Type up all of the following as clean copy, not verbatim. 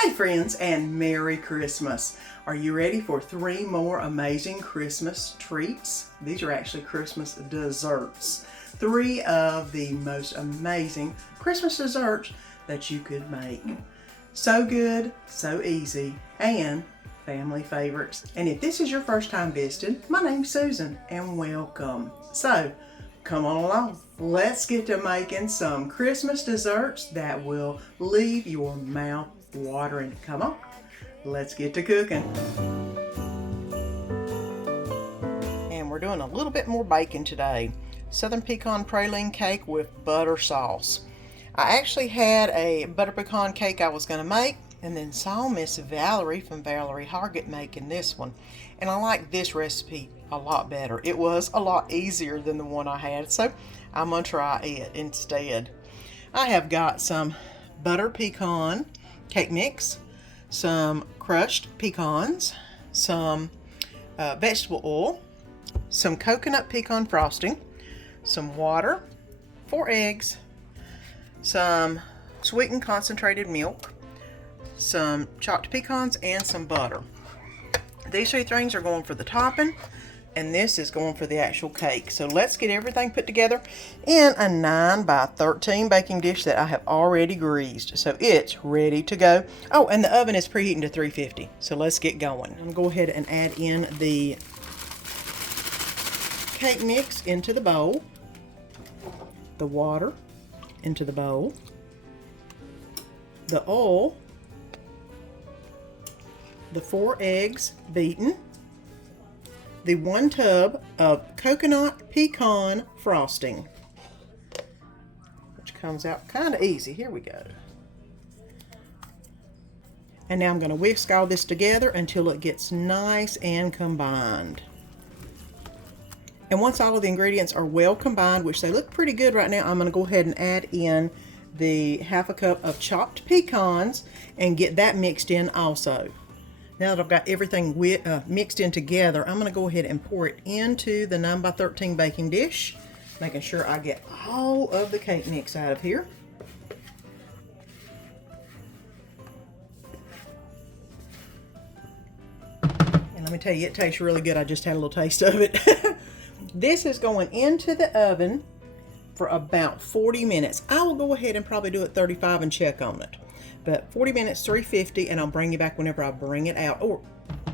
Hey friends, and Merry Christmas. Are you ready for 3 more amazing Christmas treats? These are actually Christmas desserts. 3 of the most amazing Christmas desserts that you could make. So good, so easy, and family favorites. And if this is your first time visiting, my name's Susan, and welcome. So, come on along. Let's get to making some Christmas desserts that will leave your mouth watering. Come on, let's get to cooking. And we're doing a little bit more baking today. Southern pecan praline cake with butter sauce. I actually had a butter pecan cake I was going to make, and then saw Miss Valerie from Valerie Hargett making this one. And I like this recipe a lot better. It was a lot easier than the one I had, so I'm going to try it instead. I have got some butter pecan cake mix, some crushed pecans, some vegetable oil, some coconut pecan frosting, some water, 4 eggs, some sweetened concentrated milk, some chopped pecans, and some butter. These 3 things are going for the topping, and this is going for the actual cake. So let's get everything put together in a 9 by 13 baking dish that I have already greased. So it's ready to go. Oh, and the oven is preheating to 350. So let's get going. I'm going to go ahead and add in the cake mix into the bowl, the water into the bowl, the oil, the 4 eggs beaten, the 1 tub of coconut pecan frosting, which comes out kind of easy. Here we go. And now I'm going to whisk all this together until it gets nice and combined. And once all of the ingredients are well combined, which they look pretty good right now, I'm going to go ahead and add in the 1/2 cup of chopped pecans and get that mixed in also. Now that I've got everything mixed in together, I'm going to go ahead and pour it into the 9 by 13 baking dish, making sure I get all of the cake mix out of here. And let me tell you, it tastes really good. I just had a little taste of it. This is going into the oven for about 40 minutes. I will go ahead and probably do it 35 and check on it. But 40 minutes, 350, and I'll bring you back whenever I bring it out, or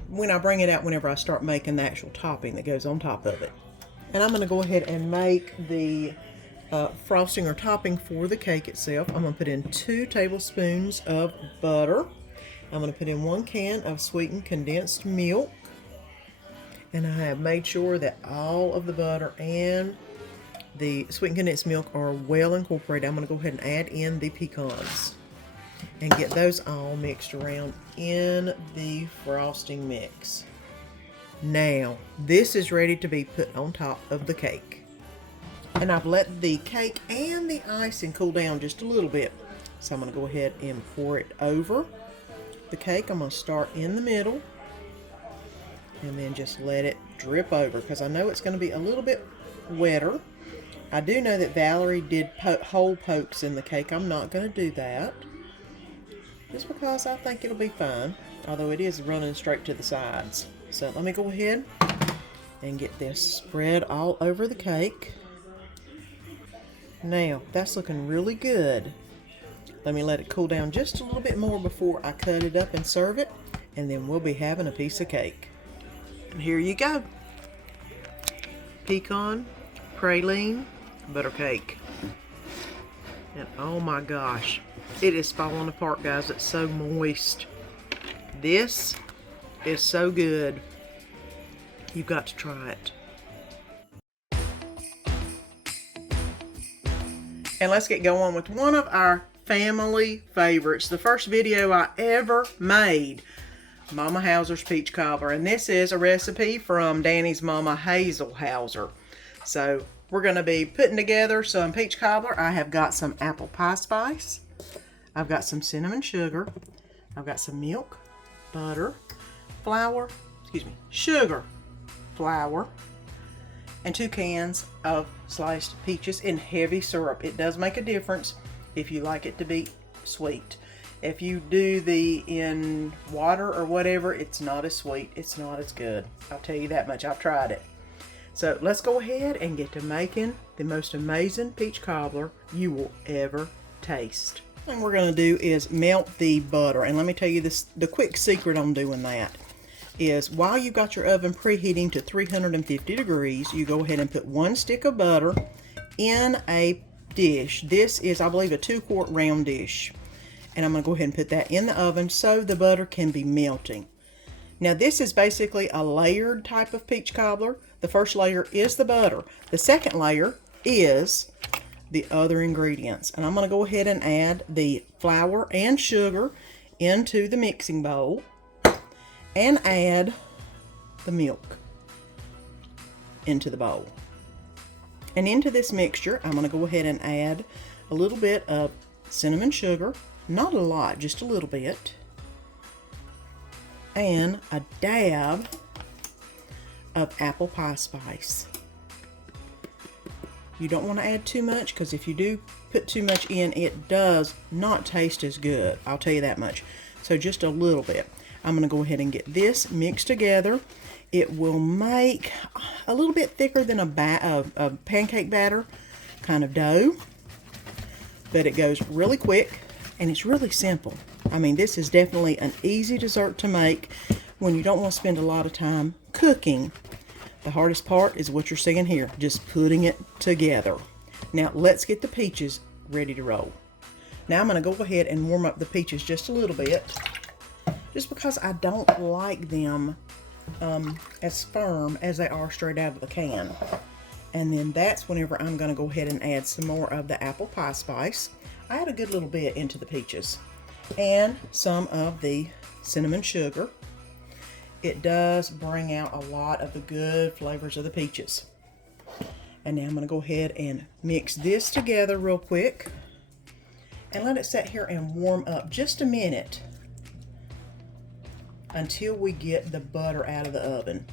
when I bring it out whenever I start making the actual topping that goes on top of it. And I'm going to go ahead and make the frosting or topping for the cake itself. I'm going to put in 2 tablespoons of butter. I'm going to put in 1 can of sweetened condensed milk. And I have made sure that all of the butter and the sweetened condensed milk are well incorporated. I'm going to go ahead and add in the pecans and get those all mixed around in the frosting mix. Now, this is ready to be put on top of the cake. And I've let the cake and the icing cool down just a little bit. So I'm going to go ahead and pour it over the cake. I'm going to start in the middle and then just let it drip over, because I know it's going to be a little bit wetter. I do know that Valerie did hole pokes in the cake. I'm not going to do that, just because I think it'll be fine, although it is running straight to the sides. So let me go ahead and get this spread all over the cake. Now, that's looking really good. Let me let it cool down just a little bit more before I cut it up and serve it, and then we'll be having a piece of cake. And here you go. Pecan praline butter cake. And oh my gosh, it is falling apart, guys. It's so moist. This is so good. You've got to try it. And let's get going with one of our family favorites. The first video I ever made, Mama Hauser's peach cobbler. And this is a recipe from Danny's Mama Hazel Hauser. So we're going to be putting together some peach cobbler. I have got some apple pie spice. I've got some cinnamon sugar. I've got some milk, butter, sugar, flour, and 2 cans of sliced peaches in heavy syrup. It does make a difference if you like it to be sweet. If you do the in water or whatever, it's not as sweet. It's not as good. I'll tell you that much. I've tried it. So let's go ahead and get to making the most amazing peach cobbler you will ever taste. The thing we're going to do is melt the butter. And let me tell you this, the quick secret on doing that is while you've got your oven preheating to 350 degrees, you go ahead and put 1 stick of butter in a dish. This is, I believe, a 2-quart round dish. And I'm going to go ahead and put that in the oven so the butter can be melting. Now this is basically a layered type of peach cobbler. The first layer is the butter. The second layer is the other ingredients. And I'm going to go ahead and add the flour and sugar into the mixing bowl and add the milk into the bowl. And into this mixture, I'm going to go ahead and add a little bit of cinnamon sugar, not a lot, just a little bit, and a dab of apple pie spice. You don't want to add too much, because if you do put too much in, it does not taste as good. I'll tell you that much. So just a little bit. I'm going to go ahead and get this mixed together. It will make a little bit thicker than a pancake batter kind of dough, but it goes really quick and it's really simple. I mean, this is definitely an easy dessert to make when you don't want to spend a lot of time cooking. The hardest part is what you're seeing here, just putting it together. Now let's get the peaches ready to roll. Now I'm going to go ahead and warm up the peaches just a little bit, just because I don't like them as firm as they are straight out of the can. And then that's whenever I'm going to go ahead and add some more of the apple pie spice. I add a good little bit into the peaches and some of the cinnamon sugar. It does bring out a lot of the good flavors of the peaches. And now I'm going to go ahead and mix this together real quick and let it sit here and warm up just a minute until we get the butter out of the oven.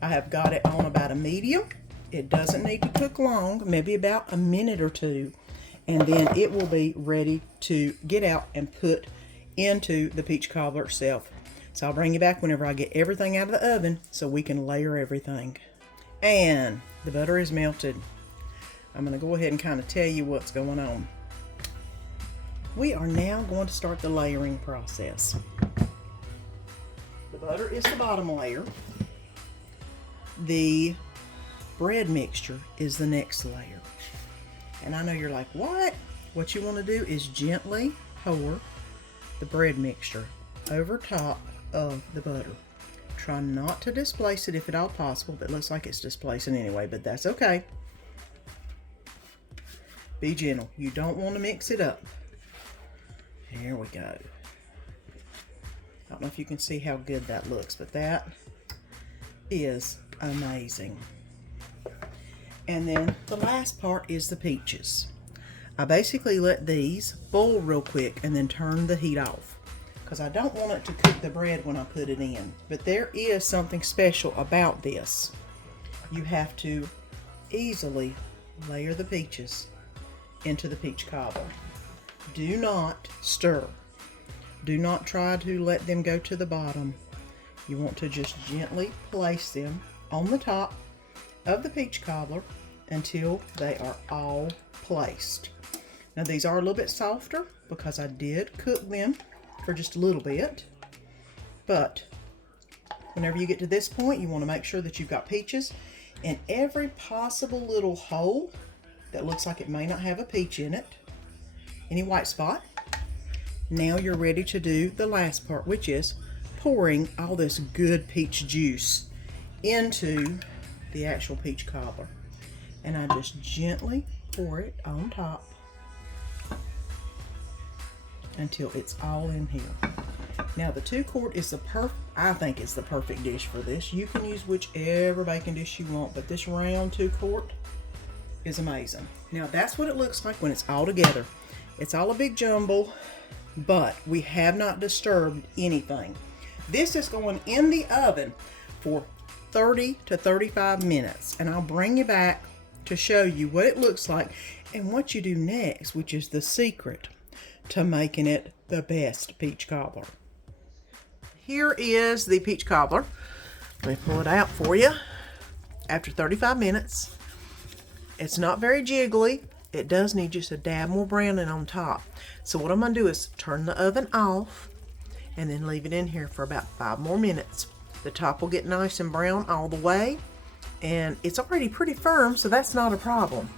I have got it on about a medium. It doesn't need to cook long, maybe about a minute or two, and then it will be ready to get out and put into the peach cobbler itself. So I'll bring you back whenever I get everything out of the oven so we can layer everything. And the butter is melted. I'm going to go ahead and kind of tell you what's going on. We are now going to start the layering process. The butter is the bottom layer. The bread mixture is the next layer. And I know you're like, what? What you want to do is gently pour the bread mixture over top of the butter. Try not to displace it if at all possible, but it looks like it's displacing anyway, but that's okay. Be gentle. You don't want to mix it up. Here we go. I don't know if you can see how good that looks, but that is amazing. And then the last part is the peaches. I basically let these boil real quick and then turn the heat off, because I don't want it to cook the bread when I put it in. But there is something special about this. You have to easily layer the peaches into the peach cobbler. Do not stir. Do not try to let them go to the bottom. You want to just gently place them on the top of the peach cobbler until they are all placed. Now these are a little bit softer because I did cook them for just a little bit, but whenever you get to this point, you want to make sure that you've got peaches in every possible little hole that looks like it may not have a peach in it, any white spot. Now you're ready to do the last part, which is pouring all this good peach juice into the actual peach cobbler. And I just gently pour it on top until it's all in here. Now the 2-quart is I think it's the perfect dish for this. You can use whichever baking dish you want, but this round 2-quart is amazing. Now that's what it looks like when it's all together. It's all a big jumble, but we have not disturbed anything. This is going in the oven for 30 to 35 minutes, and I'll bring you back to show you what it looks like and what you do next, which is the secret to making it the best peach cobbler. Here is the peach cobbler. Let me pull it out for you. After 35 minutes, it's not very jiggly. It does need just a dab more browning on top. So what I'm gonna do is turn the oven off and then leave it in here for about 5 more minutes. The top will get nice and brown all the way, and it's already pretty firm, so that's not a problem.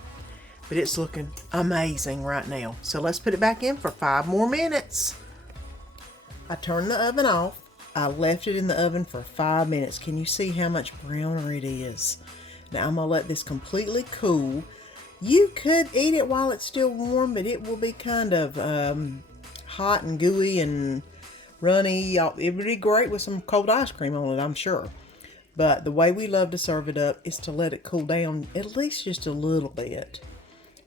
But it's looking amazing right now. So let's put it back in for 5 more minutes. I turned the oven off. I left it in the oven for 5 minutes. Can you see how much browner it is? Now I'm gonna let this completely cool. You could eat it while it's still warm, but it will be kind of hot and gooey and runny. It would be great with some cold ice cream on it, I'm sure. But the way we love to serve it up is to let it cool down at least just a little bit,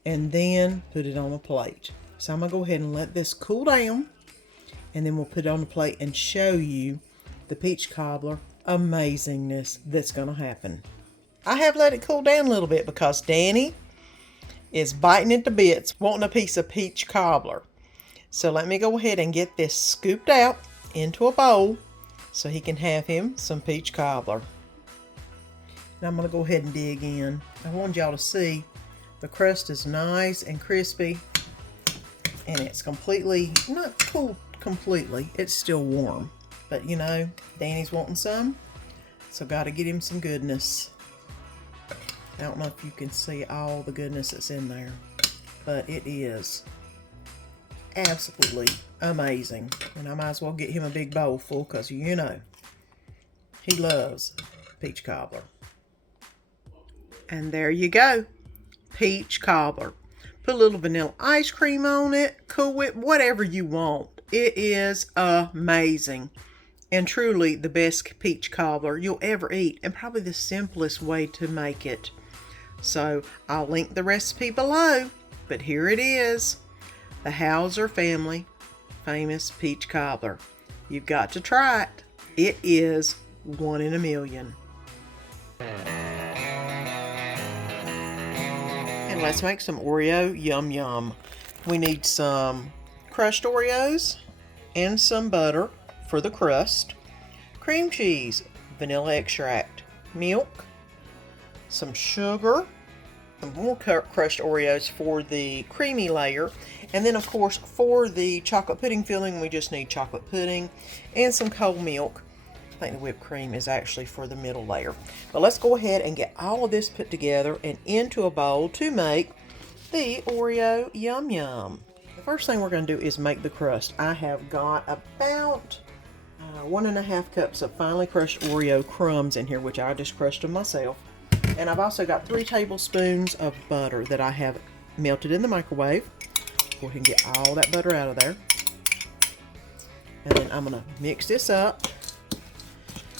and then put it on a plate. So I'm gonna go ahead and let this cool down, and then we'll put it on the plate and show you the peach cobbler amazingness that's gonna happen. I have let it cool down a little bit because Danny is biting into bits, wanting a piece of peach cobbler. So let me go ahead and get this scooped out into a bowl so he can have him some peach cobbler. Now I'm gonna go ahead and dig in. I wanted y'all to see the crust is nice and crispy, and it's completely, not cool completely, it's still warm. But you know, Danny's wanting some, so gotta get him some goodness. I don't know if you can see all the goodness that's in there, but it is absolutely amazing. And I might as well get him a big bowl full, because you know, he loves peach cobbler. And there you go, peach cobbler. Put a little vanilla ice cream on it, Cool Whip, whatever you want. It is amazing, and truly the best peach cobbler you'll ever eat, and probably the simplest way to make it. So I'll link the recipe below, but here it is, the Hauser family famous peach cobbler. You've got to try it. It is 1 in a million. And let's make some Oreo Yum Yum. We need some crushed Oreos and some butter for the crust, cream cheese, vanilla extract, milk, some sugar, some more crushed Oreos for the creamy layer, and then of course for the chocolate pudding filling we just need chocolate pudding and some cold milk. I think the whipped cream is actually for the middle layer. But let's go ahead and get all of this put together and into a bowl to make the Oreo Yum Yum. The first thing we're going to do is make the crust. I have got about 1.5 cups of finely crushed Oreo crumbs in here, which I just crushed them myself. And I've also got 3 tablespoons of butter that I have melted in the microwave. Go ahead and get all that butter out of there. And then I'm going to mix this up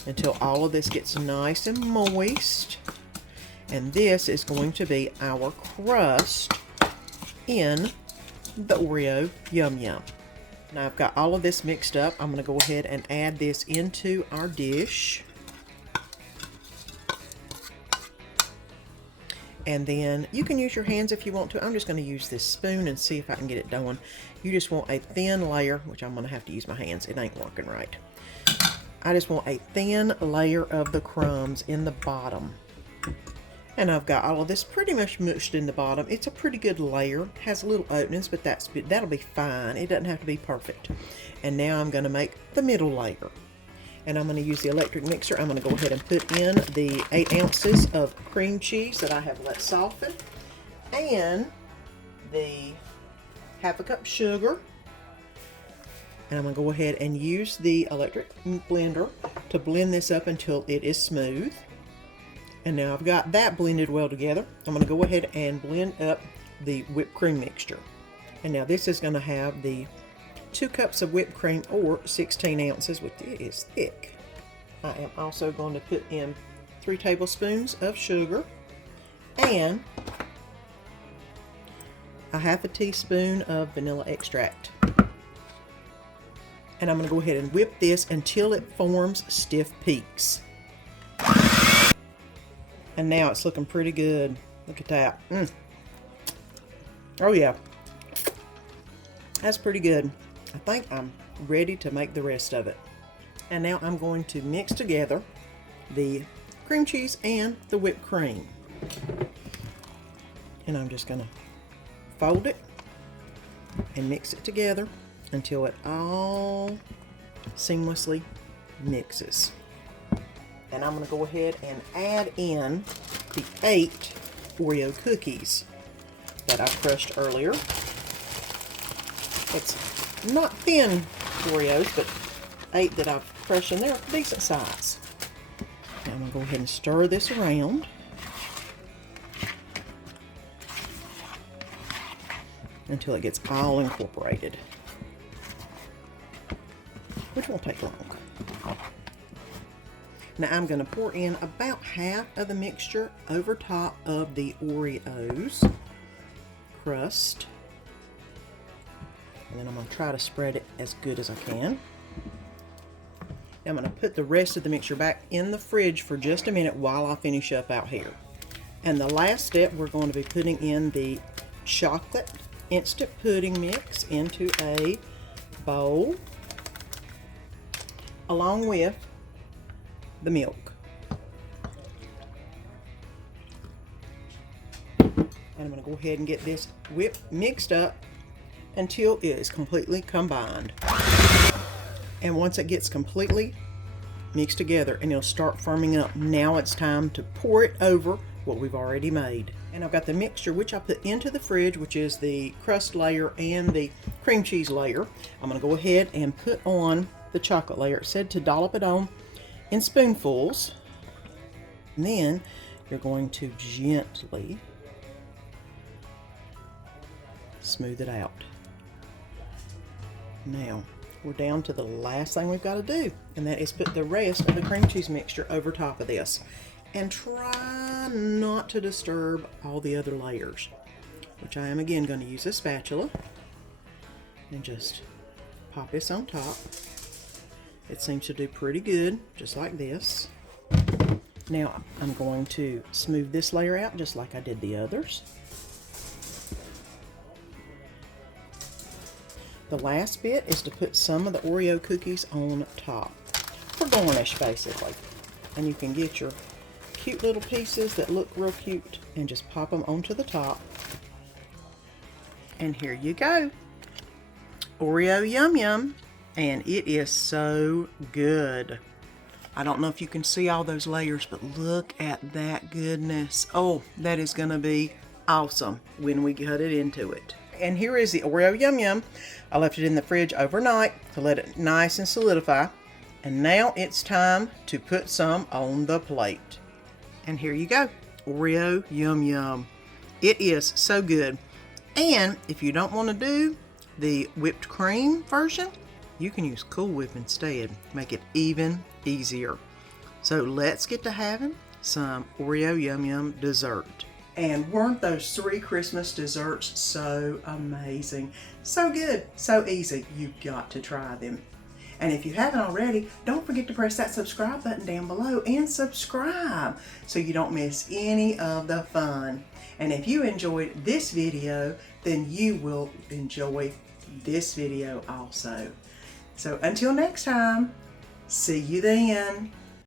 until all of this gets nice and moist. And this is going to be our crust in the Oreo Yum Yum. Now I've got all of this mixed up. I'm going to go ahead and add this into our dish. And then you can use your hands if you want to. I'm just going to use this spoon and see if I can get it done. You just want a thin layer, which I'm going to have to use my hands. It ain't working right. I just want a thin layer of the crumbs in the bottom. And I've got all of this pretty much mushed in the bottom. It's a pretty good layer. It has little openings, but that'll be fine. It doesn't have to be perfect. And now I'm going to make the middle layer. And I'm going to use the electric mixer. I'm going to go ahead and put in the 8 ounces of cream cheese that I have let soften, and the 1/2 cup sugar. And I'm going to go ahead and use the electric blender to blend this up until it is smooth. And now I've got that blended well together. I'm going to go ahead and blend up the whipped cream mixture. And now this is going to have the 2 cups of whipped cream, or 16 ounces, which it is thick. I am also going to put in 3 tablespoons of sugar and a 1/2 teaspoon of vanilla extract. And I'm going to go ahead and whip this until it forms stiff peaks. And now it's looking pretty good. Look at that. Oh yeah. That's pretty good. I think I'm ready to make the rest of it. And now I'm going to mix together the cream cheese and the whipped cream. And I'm just gonna fold it and mix it together until it all seamlessly mixes. And I'm gonna go ahead and add in the 8 Oreo cookies that I crushed earlier. It's not thin Oreos, but 8 that I've crushed, and they're a decent size. Now I'm gonna go ahead and stir this around. Until it gets all incorporated, which won't take long. Now I'm going to pour in about half of the mixture over top of the Oreos crust. And then I'm going to try to spread it as good as I can. Now I'm going to put the rest of the mixture back in the fridge for just a minute while I finish up out here. And the last step, we're going to be putting in the chocolate instant pudding mix into a bowl along with the milk. And I'm going to go ahead and get this mixed up until it is completely combined. And once it gets completely mixed together and it'll start firming up, now it's time to pour it over what we've already made. And I've got the mixture, which I put into the fridge, which is the crust layer and the cream cheese layer. I'm going to go ahead and put on the chocolate layer. It said to dollop it on in spoonfuls. And then you're going to gently smooth it out. Now we're down to the last thing we've got to do, and that is put the rest of the cream cheese mixture over top of this. And try not to disturb all the other layers, which I am again going to use a spatula and just pop this on top. It seems to do pretty good, just like this. Now I'm going to smooth this layer out just like I did the others. The last bit is to put some of the Oreo cookies on top for garnish, basically. And you can get your cute little pieces that look real cute and just pop them onto the top. And here you go. Oreo Yum Yum. And it is so good. I don't know if you can see all those layers, but look at that goodness. Oh, that is going to be awesome when we cut it into it. And here is the Oreo Yum Yum. I left it in the fridge overnight to let it nice and solidify. And now it's time to put some on the plate. And here you go, Oreo Yum Yum. It is so good. And if you don't want to do the whipped cream version, you can use Cool Whip instead. Make it even easier. So let's get to having some Oreo Yum Yum dessert. And weren't those 3 Christmas desserts so amazing? So good, so easy. You've got to try them. And if you haven't already, don't forget to press that subscribe button down below and subscribe so you don't miss any of the fun. And if you enjoyed this video, then you will enjoy this video also. So until next time, see you then.